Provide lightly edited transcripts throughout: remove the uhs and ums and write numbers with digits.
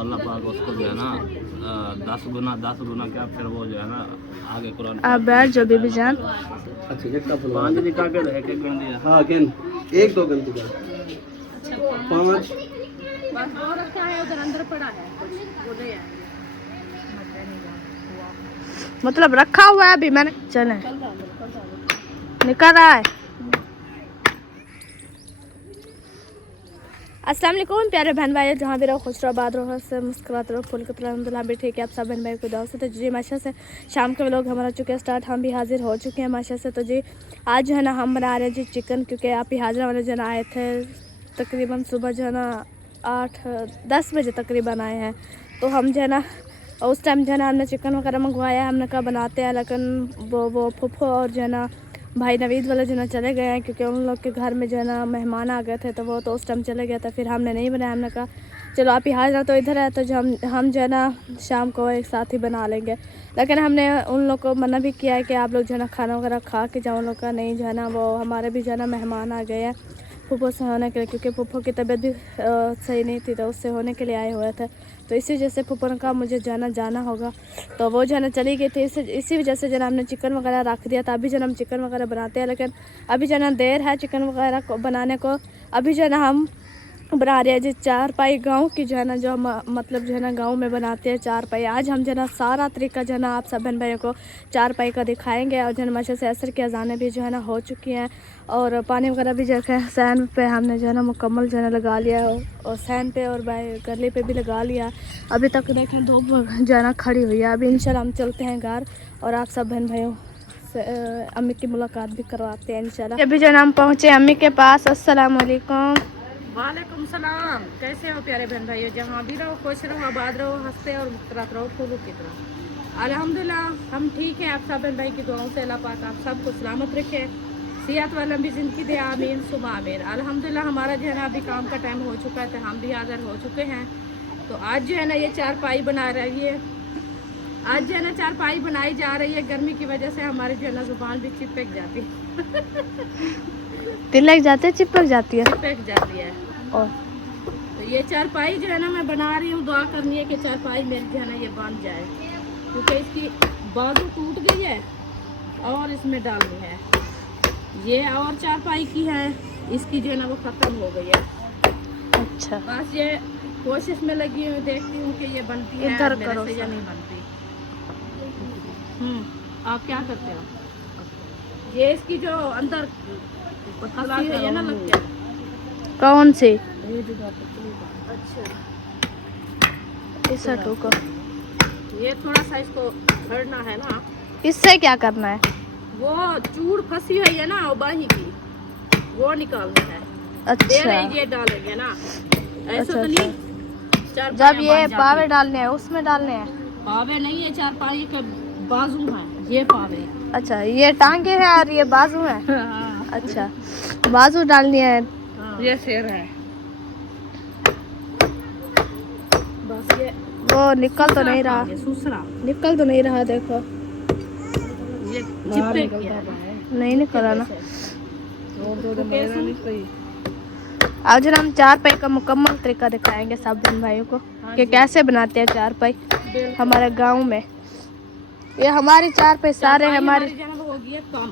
अल्लाह पाक उसको जो है ना 10 गुना क्या फिर वो जो है ना आगे कुरान आप बैठ जो बीबी जान। अच्छा एक का फुल 5 निकाल के है के गण दिया। हां केन 1 2 गन दिया 5 बस वो रखा है उधर अंदर पड़ा है कुछ वो दे आए मतलब रखा हुआ है अभी मैंने। चले निकल रहा है। अस्सलाम वालेकुम प्यारे बहन भाई, जहाँ भी रहो खुश रहो, आबाद रहो, से मुस्कुराते रहो, फूल के अलहमदुलिल्लाह भी ठीक है। आप सब बहन भाई को दाव से तो जी माशा से शाम के लोग हमारा चुके स्टार्ट, हम भी हाजिर हो चुके हैं माशा से। तो जी आज जो है ना हम बना रहे हैं जी चिकन, क्योंकि आप ही हाजिर वाले जो है ना आए थे तकरीबन सुबह जो है ना 8-10 बजे तकरीबन आए हैं। तो हम जो है ना उस टाइम जो है ना हमने चिकन वगैरह मंगवाया, हमने कहा बनाते हैं, लेकिन वो फुफो और जो है ना भाई नवीद वाले जो है ना चले गए हैं, क्योंकि उन लोग के घर में जो है ना मेहमान आ गए थे, तो वो तो उस टाइम चले गया था। फिर हमने नहीं बनाया, हमने कहा चलो आप ही हाजिर तो इधर है, तो जो हम जो है ना शाम को एक साथ ही बना लेंगे। लेकिन हमने उन लोग को मना भी किया है कि आप लोग जो है ना खाना वगैरह खा के जाओ। उन लोग का नहीं जो है ना, वो हमारे भी जो है ना मेहमान आ गए हैं फूफो से होने के लिए, क्योंकि फूफो की तबीयत भी सही नहीं थी, तो उससे होने के लिए आए हुए थे। तो इसी वजह से फूफो ने कहा मुझे जाना होगा, तो वो जो है ना चली गई थी। इसी वजह से जो है हमने चिकन वगैरह रख दिया था। अभी जो है हम चिकन वगैरह बनाते हैं, लेकिन अभी जो है ना देर है चिकन वगैरह को बनाने को। अभी जो है ना हम बना रहे हैं जी चारपाई गांव की, जो है ना जो हम मतलब जो है ना गांव में बनाते हैं चारपाई। आज हम जो है ना सारा तरीका जो है ना आप सब बहन भाइयों को चारपाई का दिखाएंगे। और जो है माशा से असर की अजानें भी जो है ना हो चुकी हैं, और पानी वगैरह भी जो है सहन पे हमने जो है ना मुकम्मल जो है ना लगा लिया, और सहन पे और गले पे भी लगा लिया। अभी तक देखें धूप जो है ना खड़ी हुई है। अभी इंशाल्लाह हम चलते हैं घर, और आप सब बहन भाइयों से अम्मी की मुलाकात भी करवाते हैं इंशाल्लाह। अभी जो है ना हम पहुँचे अम्मी के पास। अस्सलाम वालेकुम। वालेकुम सलाम। कैसे हो प्यारे बहन भाइयों, जहाँ भी रहो खुश रहो, आबाद रहो, हंसते और मुस्कुराते रहो फूलों की तरह। अल्हम्दुलिल्लाह हम ठीक हैं। आप सब बहन भाई की दुआओं से अल्लाह पाक आप सबको सलामत रखे, सेहत वाला भी ज़िंदगी दे, आमीन सुबह आमीन। अल्हम्दुलिल्लाह हमारा जो है ना अभी काम का टाइम हो चुका है, तो हम भी हाज़िर हो चुके हैं। तो आज जो है ना ये चारपाई बना रही है, आज जो है ना चारपाई बनाई जा रही है। गर्मी की वजह से हमारी जो है ना ज़ुबान भी चिपक जाती है तिलक जाते चिपक जाती है। चिपक जाती है। और तो ये चारपाई जो है ना मैं बना रही हूँ, दुआ करनी है कि चारपाई मेरी जो है ना ये बन जाए, क्योंकि इसकी बाजू टूट गई है और इसमें डालनी है। ये और चारपाई की है, इसकी जो है ना वो ख़त्म हो गई है। अच्छा बस ये कोशिश में लगी हूँ, देखती हूँ कि ये बनती है इधर मेरे करो से या नहीं बनती। आप क्या करते हो? ये इसकी जो अंदर फंसी हुई है ना लग के। कौन सी? अच्छा इस हटू को ये थोड़ा सा इसको भरना है ना। इससे क्या करना है? वो चूड़ फंसी हुई है ना बाही की, वो निकालनी है। अच्छा ये डालेंगे ना ऐसे अच्छा, तो नहीं। चार जब ये पावे डालने हैं उसमें डालने हैं? पावे नहीं है, चार पाई के बाजू है ये पावे। अच्छा ये टांगे हैं और ये बाजू है। हाँ, अच्छा बाजू डालनी है। ये सिर है। बस ये वो निकल तो नहीं रहा, सूसरा निकल तो नहीं रहा, देखो ये चिपक गया। नहीं निकला ना। तो कैसे? आज हम चारपाई का मुकम्मल तरीका दिखाएंगे सब बहन भाइयों को कि कैसे बनाते हैं चारपाई हमारे गांव में। ये हमारी चारपाई सारे हमारी हो गई कम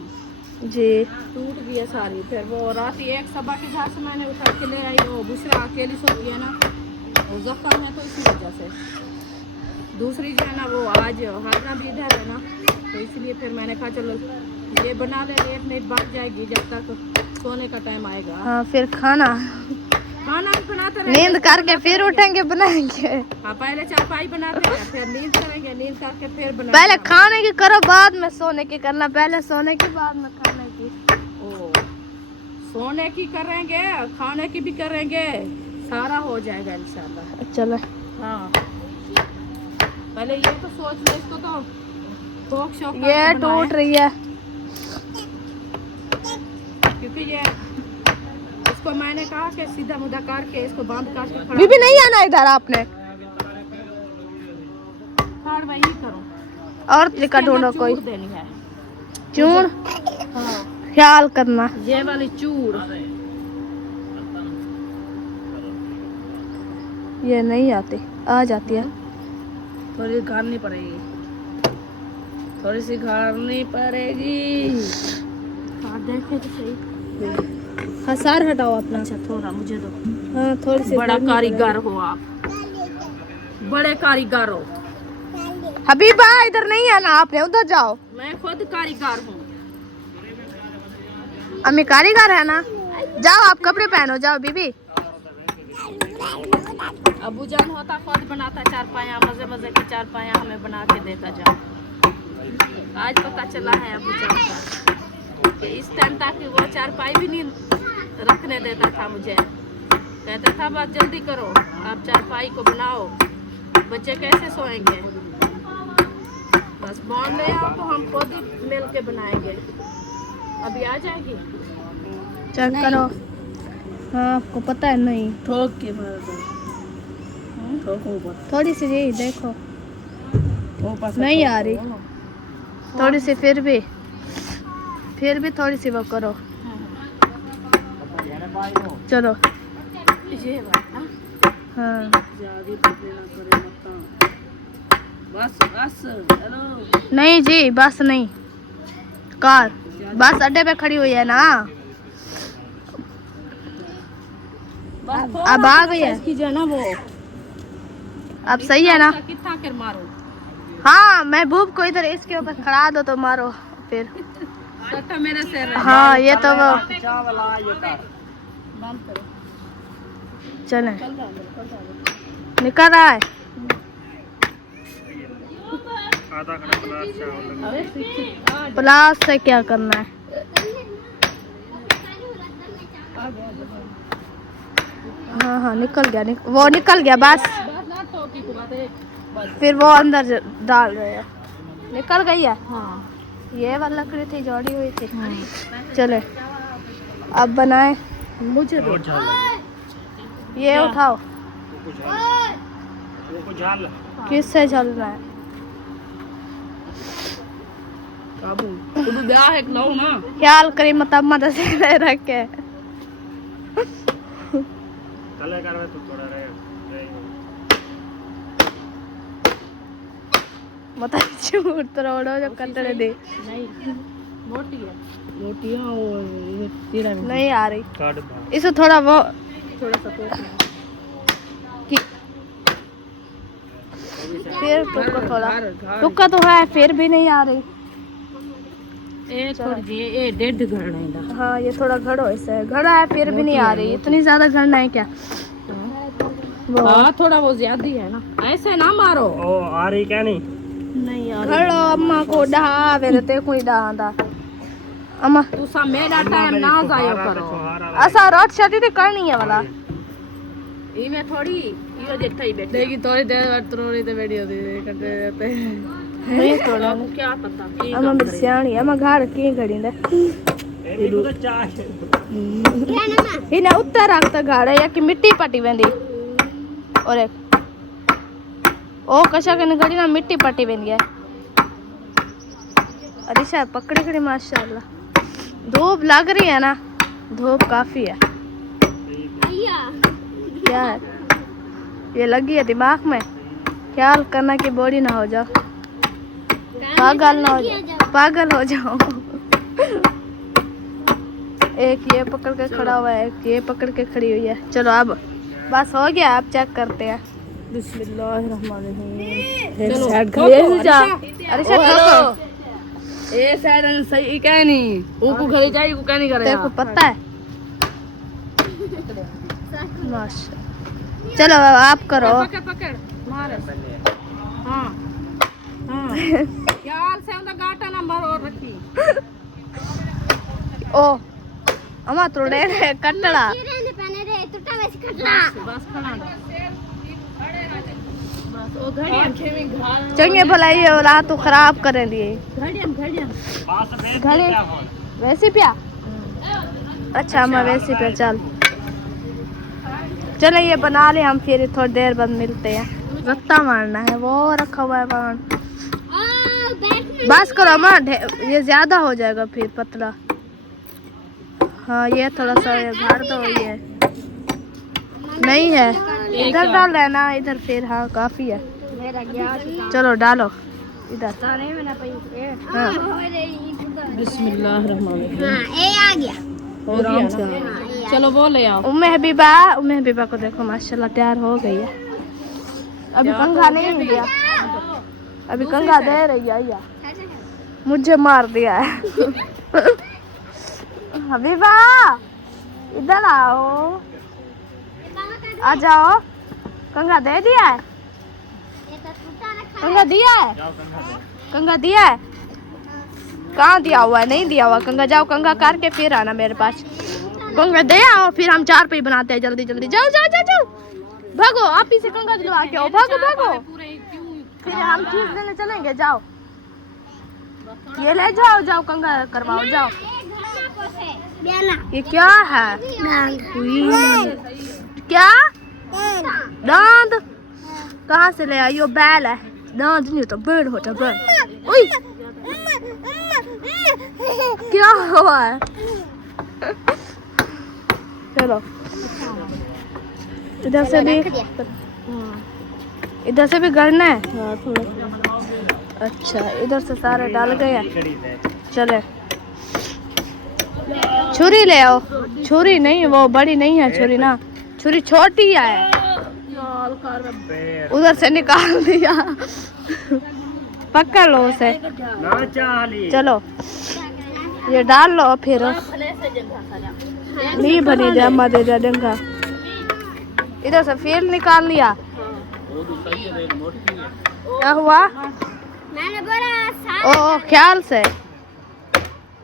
जी टूट गई है सारी। फिर वो रात एक सबा के घर से मैंने उठा के ले आई, वो बुशरा अकेली सो गई है ना, वो जख्म है तो इसी वजह से। दूसरी जो है ना वो आज हाजना भी इधर है ना, तो इसलिए फिर मैंने कहा चलो ये बना ले, लेट नहीं बन जाएगी जब तक सोने का टाइम आएगा। हाँ फिर खाना बनाते रहे, नींद करके फिर उठेंगे बनाएंगे। हाँ पहले चारपाई बनाते हैं, फिर नींद करेंगे, नींद करके फिर बनाएंगे। पहले खाने की करो बाद में सोने की करना, पहले सोने की बाद में खाने की। ओ सोने की करेंगे, खाने की भी करेंगे, सारा हो जाएगा इंशाल्लाह। चलो हाँ पहले ये तो सोच लो, इसको तो शौक शौक ये टूट रही है, क्योंकि ये इसको मैंने कहा कि सीधा मुद्दा करके इसको बांध काट के बीबी नहीं आना इधर आपने। खड़ वही करो और तरीका ढूंढो कोई। चूड़ देनी है, चूड़ हाँ ख्याल करना। ये वाली चूड़ ये नहीं आती। आ जाती है। थोड़ी घालनी पड़ेगी, थोड़ी सी घालनी पड़ेगी। हाँ देखे तो सही। हाँ सार हटाओ अपना। अच्छा थोड़ा मुझे दो। हाँ थोड़ी सी बड़ा भरनी कारीगर हो आप, बड़े कारीगर हो। पड़ेगी। हबीबा इधर नहीं आना आपने, उधर जाओ। मैं खुद कारीगर हूँ। अम्मी कारीगर है ना, जाओ आप कपड़े पहनो, जाओ बीबी। अबू जान होता खुद बनाता चारपाया, मजे मजे की चारपाया हमें बना के देता जा। आज पता चला है अबू जान का कि इस टाइम तक वो चारपाई भी नहीं रखने देता था मुझे। कहता था बात जल्दी करो, आप चारपाई को बनाओ, बच्चे कैसे सोएंगे। बस बांध ले आओ तो हम खुद ही मिल के बनाएंगे। अभी आ जाएगी। चेक करो। हाँ आपको पता है नहीं। ठोक के मार दो, ठोको ऊपर। थोड़ी सी जी देखो, ऊपर से नहीं आ ठोको। रही। थोड़ी सी फिर भी थोड़ी सी वो करो। चलो ये बात ना, हाँ ज्यादा पतले ना करे मत। बस बस हेलो। नहीं जी बस नहीं, कार बस अड्डे पे खड़ी हुई है ना, अब आ गई है। कीजिए ना वो, अब सही है ना। कितना कर मारो। हाँ महबूब को इधर इसके ऊपर खड़ा दो तो मारो फिर। सट्टा मेरे से रहे। हाँ ये तो वो बंद करो। चले चल रहा है, चल रहा है। निकल रहा है। अरे प्लास से क्या करना है। हाँ हाँ निकल गया, वो निकल गया बस। फिर वो अंदर डाल रहे हैं, निकल गई है। हाँ ये वाली लकड़ी थी जोड़ी हुई थी। चले अब बनाए। मुझे दो। ये उठाओ। किससे चल रहा है। काबू तू ब्याह है लो ना। ख्याल करी मतलब मदद से रख के। कले करवे तो थोड़ा रहे मतलब झूठ तो रोड़ो जो कटड़े दे। नहीं मोटी है, मोटियां और ये तेरा नहीं आ रही। काट इसे थोड़ा वो थोड़ा सा तो फिर टुक्का थोड़ा टुक्का तो है फिर भी नहीं आ रही। थोड़ी ये डेढ़ घड़ा है। हाँ ये थोड़ा घड़ो, इससे घड़ा है फिर भी नहीं आ रही। इतनी ज्यादा घड़ना है क्या। वो हाँ थोड़ा वो ज्यादा ही है ना, ऐसे ना मारो। ओ आ रही क्या नहीं नहीं यार घड़ो अम्मा को डहा वे ते कोई डहा अम्मा तू सा मेरा टाइम ना जायो करो। असा रोट शादी ते करनी है वाला। इमे थोड़ी यो जेठा ही बैठे देखी थोड़ी देर बाद त्रोड़ी ते बैठी होती है कटे रहते नहीं थोड़ा क्या पता की अम्मा मेरी सियाणी अम्मा घर की घड़ी दे तो चाह इने उत्तर रखता गाड़े या कि मिट्टी पटी वेंदी और एक ओ कशा कने घड़ी ना मिट्टी पटी वेंदी है। अरे शायद पकड़ी खड़ी माशाल्लाह। धूप लग रही है ना, धूप काफी है। क्या है ये लगी है दिमाग में। ख्याल करना कि बॉडी ना हो जाओ, पागल ना हो जाओ, पागल हो जाओ। एक ये पकड़ के खड़ा हुआ है, एक ये पकड़ के खड़ी हुई है। चलो अब बस हो गया, अब चेक करते हैं। बिस्मिल्लाहिर्रहमानिर्रहीम। साइड खड़े जा। अरे हेलो ए साइड सही क्या नहीं ऊको घरे जाई को क्या नहीं करे। तेरे को पता है। माशा चलो अब आप करो। पकड़ पकड़ मार। हाँ हाँ यार से उनका गाटा नंबर और रखी। ओ अम्मा तोड़े कटड़ा बस खड़ा बस ओ घड़ियां चंगे भलाई और रात तो खराब कर दिए। घड़ियां घड़े वैसे पिया। अच्छा अम्मा वैसे पिया। चल चलो ये बना ले हम, फिर थोड़ी देर बाद मिलते हैं। गत्ता मारना है वो रखा हुआ है वहाँ। बस करो अम्मा, ये ज्यादा हो जाएगा फिर पतला। हाँ ये थोड़ा सा ये भर दो। ये नहीं है, इधर डाल लेना, इधर फिर हाँ काफी है। चलो डालो इधर। हाँ चलो वो ले आओ। उम्मे हबीबा को देखो माशाल्लाह तैयार हो गई है। अभी कंघा नहीं दिया, अभी कंघा दे रही है या मुझे मार दिया है। हबीबा इधर आओ, आ जाओ। कंघा दे दिया है, कंघा दिया है, कंघा दिया है। कहाँ दिया हुआ है? नहीं दिया हुआ कंघा। जाओ कंघा करके फिर आना मेरे पास। कंघा दे आओ, फिर हम 4 पे बनाते हैं। जल्दी जल्दी जाओ जाओ जाओ जाओ, भागो। आप ही से कंघा दिलवा के आओ, भागो भागो। फिर हम चीज लेने चलेंगे। जाओ ये ले जाओ, जाओ कंघा करवाओ जाओ। ये क्या है? क्या दांत? कहाँ से ले आई? बैल है, दांत नहीं होता, बेड़ होता बेड़। उई क्या हुआ है? चलो इधर से भी, इधर से भी करना है। हाँ थोड़ा। अच्छा इधर से सारे डाल गए। चले छुरी ले आओ। छुरी नहीं, वो बड़ी नहीं है छुरी ना, छुरी छोटी है। उधर से निकाल दिया। पकड़ लो उसे। चलो ये डाल लो। फिर नहीं बनी दे अम्मा दे दे डंगा। इधर से फिर निकाल लिया। क्या हुआ? मैंने बोला ओ ख्याल से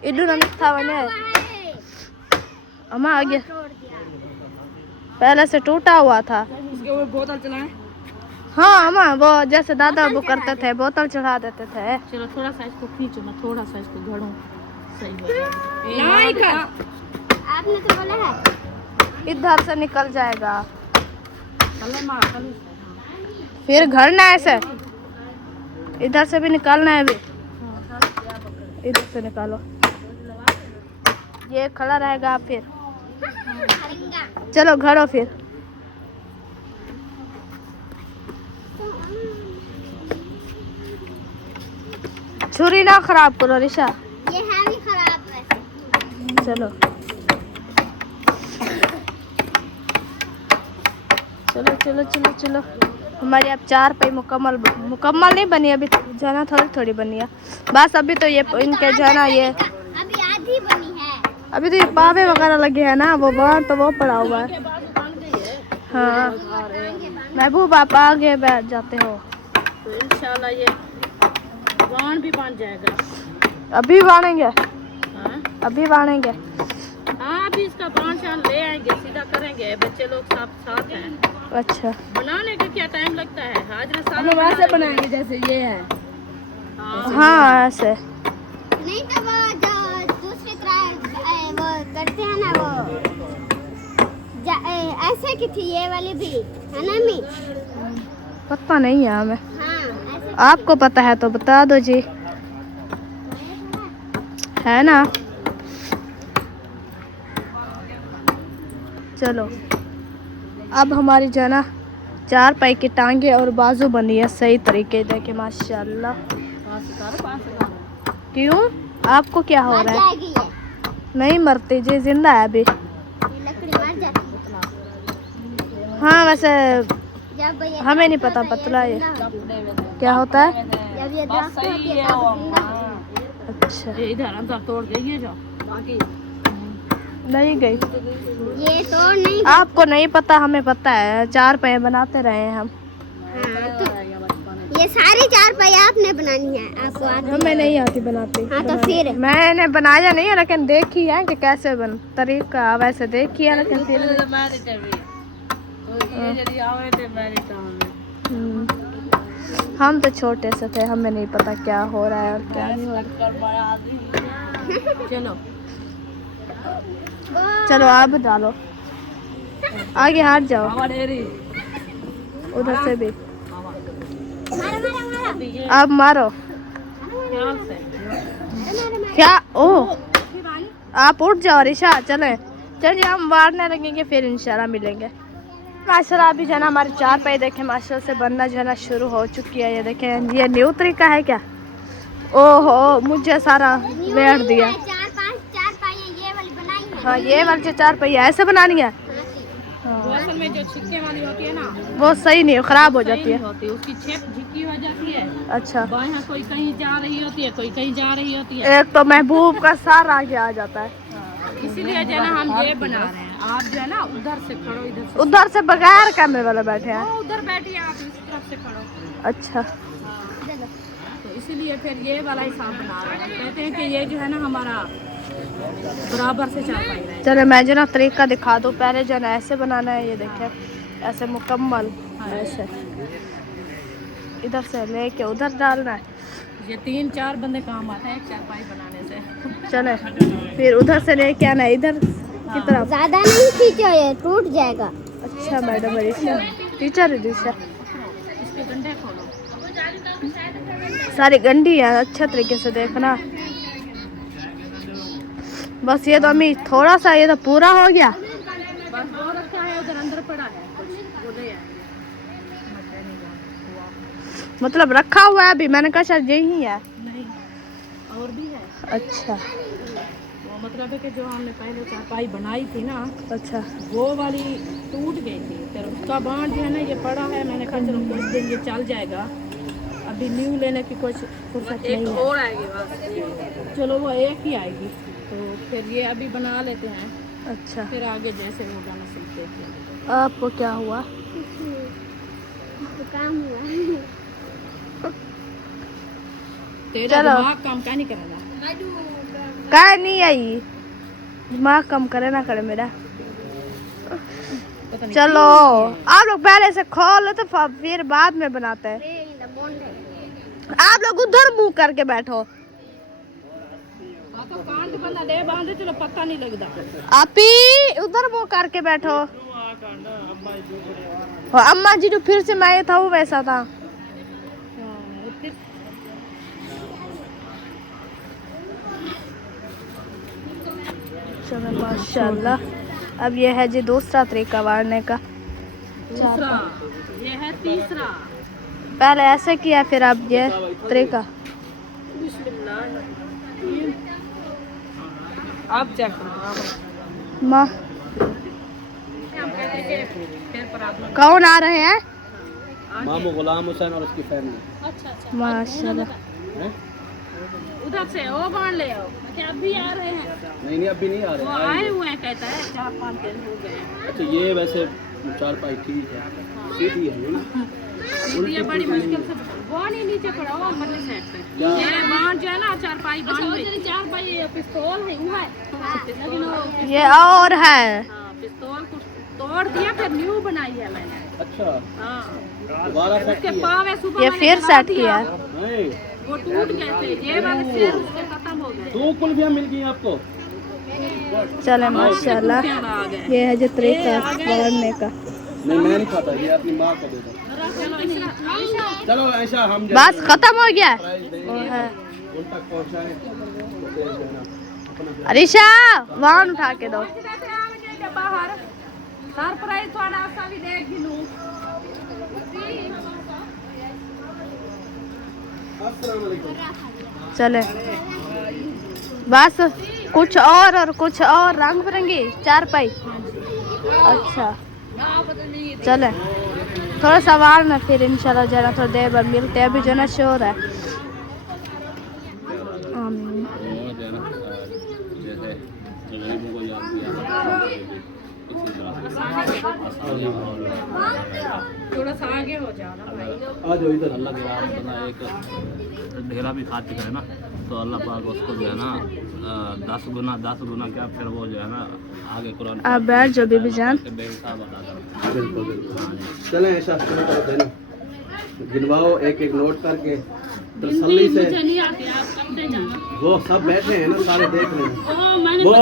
इधर था मैंने। अम्मा आगे पहले से टूटा हुआ था। उसके ऊपर बोतल चलाएं। हाँ अम्मा, वो जैसे दादा वो करते थे, बोतल चढ़ा देते थे। चलो थोड़ा सा इसको खींचो ना, थोड़ा सा इसको घड़ो। सही आपने तो बोला है इधर से निकल जाएगा। फिर घर ना ऐसे, इधर से भी निकालना है। अभी इधर से निकालो, ये खड़ा रहेगा। फिर चलो घड़ो। फिर छुरी ना खराब करो रिशा, ये है भी खराब है। चलो चलो चलो चलो चलो। हमारी अब 4 पे मुकम्मल नहीं बनी अभी, जाना थोड़ी थोड़ी बनी है बस। अभी तो ये इनके जाना, ये अभी आधी बनी है। अभी तो ये पावे वगैरह लगे हैं ना, वो बाहर तो वो पड़ा हुआ है। हाँ महबूब आप आगे बैठ जाते हो तो इंशाल्लाह ये बाण भी बन जाएगा। अभी बांधेंगे। हाँ? अभी बांधेंगे। हाँ अभी इसका बाण शान ले आएंगे, सीधा करेंगे। बच्चे लोग साथ हैं। अच्छा बनाने का क्या टाइम लगता है? हाजरा साल वैसे बनाएंगे जैसे ये है। हाँ ऐसे नहीं तो वो जो दूसरी तरह वो करते हैं ना, वो ऐसे की थी ये वाली भी है ना मी? पता नहीं है हमें। हाँ ऐसे। आपको पता है तो बता दो जी, है ना? चलो अब हमारी जो है ना 4 पाई की टांगे और बाजू बनी है सही तरीके से। देखिए माशाल्लाह। क्यों आपको क्या हो रहा है? जाएगी ये नहीं मरती जी, जिंदा है अभी। लकड़ी मर जाती है। हाँ वैसे जब ये हमें नहीं पता पतला ये क्या होता है। जब ये दरख्त होती है तब जिंदा। अच्छा ये इधर अंदर तोड़ गई है जो बाकी नहीं गई। ये तो नहीं। आपको नहीं पता, हमें पता है। 4 पाई बनाते रहे हैं हम। हाँ तो ये सारी 4 पाई आपने बनानी है, आपको आती है? हमें नहीं आती बनाती। हाँ तो फिर मैंने बनाया नहीं है, लेकिन देखी है कि कैसे बन तरीका वैसे देखी है, लेकिन फिर हम तो छोटे से थे, हमें नहीं पता क्या हो रहा है और क्या नहीं हो रहा। चलो चलो आप डालो, आगे हट जाओ। उधर से भी अब मारो। क्या ओ आप उठ जाओ रिशा। चले चलिए हम मारने लगेंगे, फिर इंशाल्लाह मिलेंगे। माशाल्लाह अभी जो है ना हमारे चार पाई देखे माशाल्लाह से बनना जो है ना शुरू हो चुकी है। ये देखें ये न्यू तरीका है क्या? ओहो मुझे सारा बैठ दिया। चार पाइयाँ ये वाली बनाई है। हाँ ये वाली जो चार पाई ऐसे बनानी है। वो असल में जो छिक्के वाली होती है ना, वो सही नहीं खराब हो जाती है। होती है उसकी छेप झिकी हो जाती है। अच्छा बाएं कोई कहीं जा रही होती है, कोई कहीं जा रही होती है। एक तो महबूब का सारा आगे आ जाता है। इसीलिए जो है ना हम ये बना रहे हैं। आप जो है ना उधर से खड़ो, उधर से बगैर कैमरे वाले बैठे हैं। उधर बैठिए, आप इस तरफ से खड़ो। अच्छा तो इसीलिए फिर ये वाला हिसाब बना रहे हैं। कहते हैं कि ये जो है ना हमारा बराबर से चार पाई रहे। चलो मैं जो ना तरीका दिखा दूँ। पहले जो ना ऐसे बनाना है, ये देखें ऐसे मुकम्मल ऐसे इधर से लेके उधर डालना है। ये 3-4 बंदे काम आता है एक चारपाई बनाने से। चले फिर उधर से लेके आना है इधर की तरफ। ज्यादा नहीं खींचो, ये टूट जाएगा। अच्छा मैडम अरीशा टीचर अरीशा इसके गंडे खोलो। सारी गंडी है, अच्छे तरीके से देखना। बस ये तो अम्मी थोड़ा सा, ये तो पूरा हो गया। बस वो रखा है उधर अंदर पड़ा है कुछ वो दे है। मतलब रखा हुआ है अभी, मैंने कहा शायद यही है। नहीं और भी है। अच्छा वो मतलब है कि जो हमने पहले चारपाई बनाई थी ना, अच्छा वो वाली टूट गई थी। फिर उसका बांध जो है ना ये पड़ा है। मैंने कहा चलो कुछ दिन ये चल जाएगा, अभी न्यू लेने की कुछ फुर्सत नहीं है। और आएगी बस, चलो वो एक ही आएगी। तो फिर ये अभी बना लेते हैं, अच्छा फिर आगे जैसे होगा ना सीखते हैं। आपको क्या हुआ? काम हुआ। तेरा चलो। दिमाग काम क्या नहीं करेगा। क्या नहीं आई, दिमाग कम करे ना करे मेरा। पता नहीं चलो आप लोग पहले से खोल तो फिर बाद में बनाते हैं। आप लोग उधर मुंह करके बैठो। हाँ तो कांट बंदा दे बांधे, चलो पता नहीं लगता। आप ही उधर मुंह करके बैठो। अम्मा जी जो फिर से मैं था वो वैसा था। चलो माशाल्लाह। अब ये है जी दूसरा तरीका वारने का। दूसरा ये है तीसरा। पहले ऐसे किया फिर अब ये तरीका। आप चेक माँ कौन आ रहे हैं? मामू गुलाम हुसैन और उसकी फैमिली। अच्छा अच्छा माशाल्लाह। उधर से वो बांध ले आओ। क्या अभी आ रहे हैं? नहीं अभी नहीं आ वो रहे। आए हुए हैं कहता है, 4-5 दिन हो गए। अच्छा ये वैसे चार पाई ठीक है, सीधी है ना। ये बड़ी मुश्किल से वो नहीं नीचे पड़ा हुआ मरने साइड पे। ये बांध जो है ना चारपाई बांध गई। चारपाई ये पिस्तौल है वो है, लेकिन वो ये और है। हाँ, पिस्तौल को तोड़ दिया फिर न्यू बनाई है मैंने। अच्छा हाँ दोबारा सेट उसके किया? पाँव है सुबह ये मैंने फिर जला सेट दिया, किया। नहीं वो टूट गए थे। ये वाले शेर उसके खत्म हो गए। 2 कुल्फियाँ मिल गई आपको। चले माशाल्लाह। आ गए। ये है जो तरीका वारने का। नहीं मैं नहीं खाता, ये अपनी माँ को दे दो। चलो ऐसा हम बस खत्म हो गया। प्राइस देंगे, वो है उन तक पहुँचाएं तो फिर जो है ना अपना अरीशा वाहन उठा के दो। बाहर सरप्राइज थोड़ा सा भी देख गिनू। अस्सलाम वालेकुम। चले बस कुछ और कुछ और रंग बिरंगी चार पाई। अच्छा चले थोड़ा सवाल ना फिर इंशाल्लाह जरा थोड़ी देर बाद मिलते हैं। अभी जो ना शोर है। आमीन। जैसे गरीबों को याद किया थोड़ा सा आगे हो जाओ ना भाई। आ जाओ इधर। अल्लाह के राह में बना एक ढेला भी खा चुका है ना, तो अल्लाह पाक उसको जो है ना 10 गुना क्या फिर वो जो है ना आगे कुरान आप बैठ जाओ बीबी जान। बेहिसाब अदा करो। बिल्कुल बिल्कुल। चलें ऐसा शुरू कर देना, गिनवाओ एक एक नोट करके तसल्ली से। मुझे नहीं आती, आप कब से जाना। वो सब बैठे हैं ना, सारे देख रहे हैं। ओ मैंने वो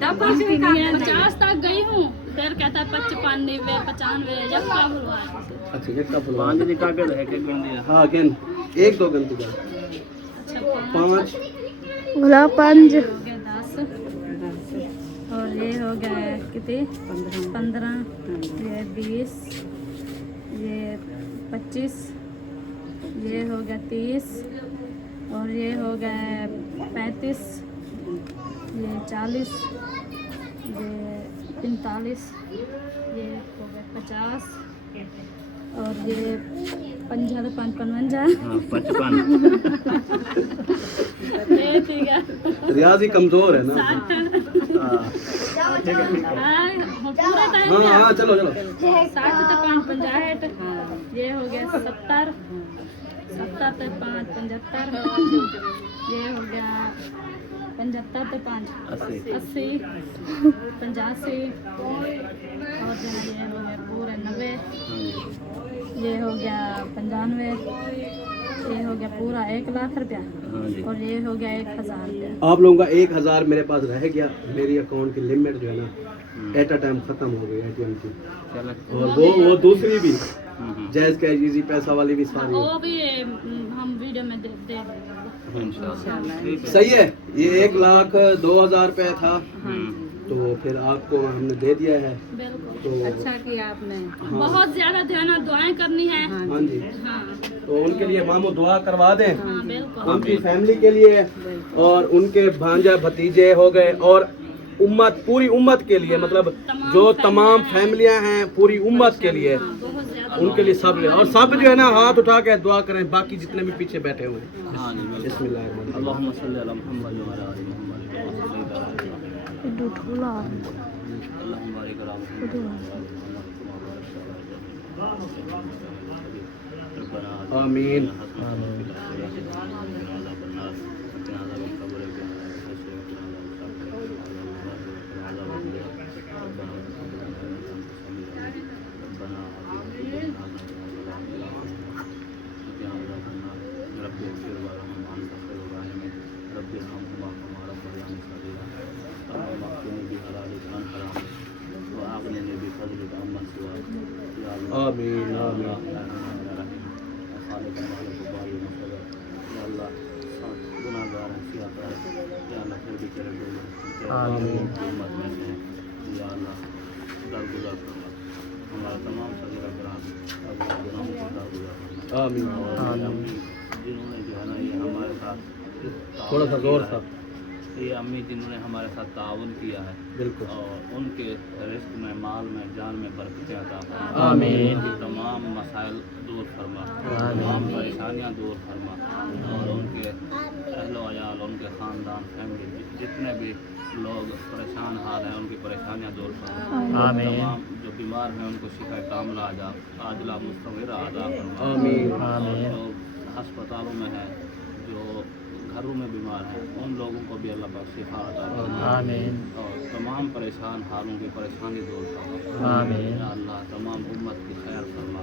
डबल से 50 तक गई हूँ, फिर कहता है 55, 95 जब क्या हुआ है। अच्छा एक का फुलवा। 5 निकाल के है कि गिन दिया। हाँ गिन, 1 2 गिन तुझे। 5 भला 5 10 और ये हो गया कितने 15, ये 20, ये 25, ये हो गया 30 और ये हो गया 35, ये 40, ये 45, ये हो गया 50 और ये 55, 55, हाँ, 55। ये ठीक है रियाजी कमजोर है ना। हाँ, पूरा टाइम हाँ हाँ चलो चलो। 60 से 5, 65, ये हो गया 70, 70 से 5, 75, ये हो गया 75 से 5, 80, 85 और जो है ये हो गया पूरे 90, ये हो गया 95, ये हो गया पूरा 1 लाख रुपया हाँ जी। और ये हो गया 1000 रुपया। आप लोगों का 1000 मेरे पास रह गया। मेरी अकाउंट की लिमिट जो है ना एट अ टाइम खत्म हो गई ATM की। चलो। और वो दूसरी भी जैज कैश इजी पैसा वाली भी सारी वो भी हम वीडियो में दे देंगे। इंशाल्लाह ठीक है। सही है। ये 1,02,000 रुपये था हम्म, तो फिर आपको हमने दे दिया है। बिल्कुल तो अच्छा किया आपने। बहुत ज्यादा ध्यान और दुआएं करनी है। हाँ जी, हाँ तो उनके लिए मामू दुआ करवा दें, हाँ बिल्कुल। उनकी फैमिली के लिए और उनके भांजा भतीजे हो गए और उम्मत, पूरी उम्मत के लिए, मतलब जो तमाम फैमिलियां हैं पूरी उम्मत के लिए, बहुत ज्यादा उनके लिए सब और सब जो है ना हाथ उठा के दुआ करें, बाकी जितने भी पीछे बैठे हुए हैं। हाँ जी बिल्कुल। बिस्मिल्लाहिर्रहमानिर्रहीम। अल्लाहुम्मा सल्ली अला मुहम्मद व अला आलि मुहम्मद अल्लाहुम्मा बारिक अला मुहम्मद व अला आलि मुहम्मद। आमीन। आमीन आमीन। आमीन। जिन्होंने जो है ना ये हमारे साथ थोड़ा सा जोर सा। ये अम्मी जिन्होंने हमारे साथ ताउन किया है बिल्कुल। और उनके रिस्क में, माल में, जान में बरकतें अता फरमा। आमीन। उनकी तमाम मसाइल दूर फरमा, तमाम परेशानियां दूर फरमा और उनके अहलो अयाल, उनके ख़ानदान, फैमिली जितने भी लोग परेशान हाल हैं उनकी परेशानियां दूर फरमा। तमाम जो बीमार हैं उनको शिफा कामिला आजिला मुस्तमिर अता फरमा। आमीन। जो अस्पतालों में हैं, जो घरों में बीमार हैं, उन लोगों को भी अल्लाह पाक शिफा अता फरमा। आमीन। और तमाम परेशान हालों की परेशानी दूर फरमा। आमीन। या अल्लाह तमाम उम्मत की खैर फरमा,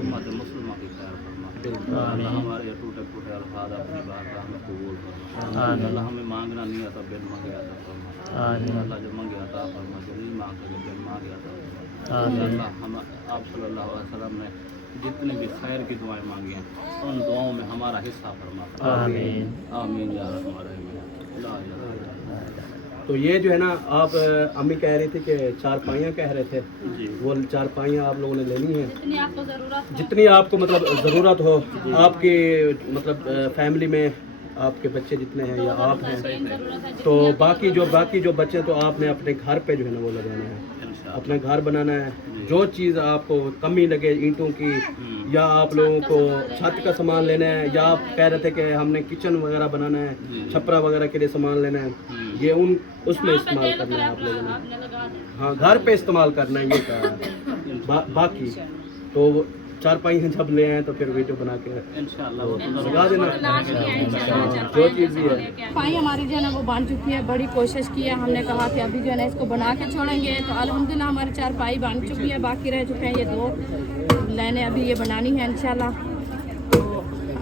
उम्मत मुस्लिमा की खैर फरमा। अल्लाह हमारे ये टूटे फूटे अल्फाज अपनी बारगाह में कबूल फरमा। अल्लाह हमें मांगना नहीं आता, बिन मांगे अता फरमा। अल्लाह जो मांगे अता फरमा, जो नहीं मांगे बिन मांगे अता फरमा। अल्लाह हम आप सल्लल्लाहु अलैहि वसल्लम ने जितने भी खैर की दुआएं मांगी हैं उन दुआओं में हमारा हिस्सा फरमा। आमीन। आमीन या रब्बल आलमीन। ला इलाहा तो ये जो है ना, आप अम्मी कह रही थी कि चारपाइयाँ कह रहे थे, जी। वो चारपाइयाँ आप लोगों ने लेनी है जितनी आपको जरूरत हो। जितनी आपको मतलब ज़रूरत हो, आपकी मतलब फैमिली में आपके बच्चे जितने हैं या आप हैं, जरूरत है तो बाकी जो बच्चे तो आपने अपने घर पे जो है ना वो लगाना है, अपने घर बनाना है। जो चीज़ आपको कमी लगे ईंटों की, या आप लोगों को छत का सामान लेना है, या आप कह रहे थे कि हमने किचन वगैरह बनाना है, छपरा वगैरह के लिए सामान लेना है, ये उसमें इस्तेमाल करना है आप लोगों ने। आपने लगा दें। हाँ, घर पे इस्तेमाल करना है, ये कहा है। बाकी तो चारपाई जब ले आए तो फिर वीडियो बना के इंशाअल्लाह लगा देना, जो चीज़ भी है। पाई हमारी जो है ना वो बन चुकी है। बड़ी कोशिश की है, हमने कहा कि अभी जो है ना इसको बना के छोड़ेंगे, तो अल्हम्दुलिल्लाह हमारी चारपाई बन चुकी है। बाकी रह चुके हैं ये 2 लाइनें, अभी ये बनानी है इंशाल्लाह। तो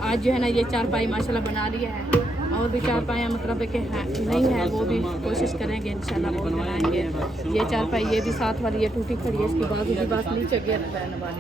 आज जो है ना ये चारपाई माशाल्लाह बना लिया है, और भी चारपाइयाँ मतलब कि नहीं है, वो भी कोशिश करेंगे इंशाल्लाह वो बनाएंगे। ये चारपाई, ये भी साथ वाली ये टूटी खड़ी है, इसकी बाजू भी बस नीचे गिर रहने वाली